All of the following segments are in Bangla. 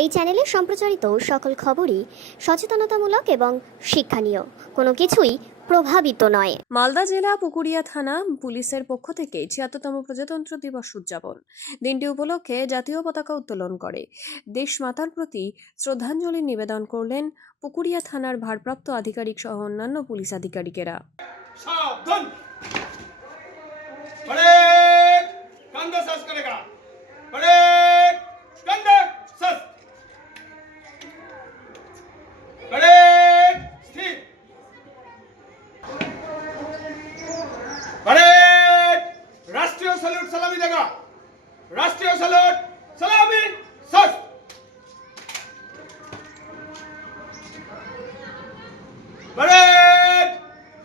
এই চ্যানেলে সম্প্রচারিত সকল খবরই সচেতনতামূলক এবং শিক্ষণীয়। কোনো কিছুই প্রভাবিত নয়। মালদা জেলা পুকুরিয়া থানা পুলিশের পক্ষ থেকে ছিয়াত্তরতম প্রজাতন্ত্র দিবস উদযাপন। দিনটি উপলক্ষে জাতীয় পতাকা উত্তোলন করে। দেশমাতার প্রতি শ্রদ্ধাঞ্জলি নিবেদন করলেন পুকুরিয়া থানার ভারপ্রাপ্ত আধিকারিক সহ অন্যান্য পুলিশ আধিকারিকেরা। सैल्यूट सलामी देगा राष्ट्रीय सैल्यूट सलामी सस परेड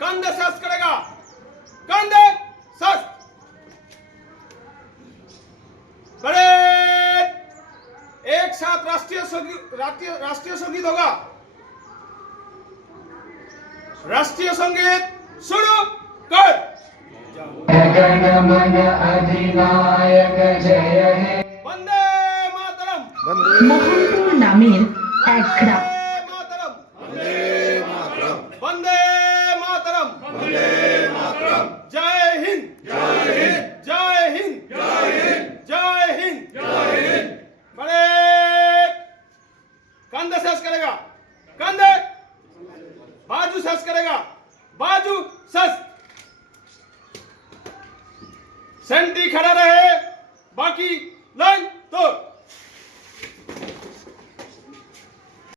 कंधे सस करेगा कंधे सस परेड एक साथ राष्ट्रीय संगीत राष्ट्रीय राष्ट्रीय संगीत होगा राष्ट्रीय संगीत शुरू कर गणमन अधिनायक जय हे वंदे मातरम মোহনপুর নামের এক গ্রাম वंदे मातरम वंदे मातरम जय हिंद जय हिंद जय हिंद जय हिंद जय हिंद जय हिंद बड़े कंधे सस करेगा कंधे बाजू सस करेगा बाजू सस सेंटी खड़ा रहे बाकी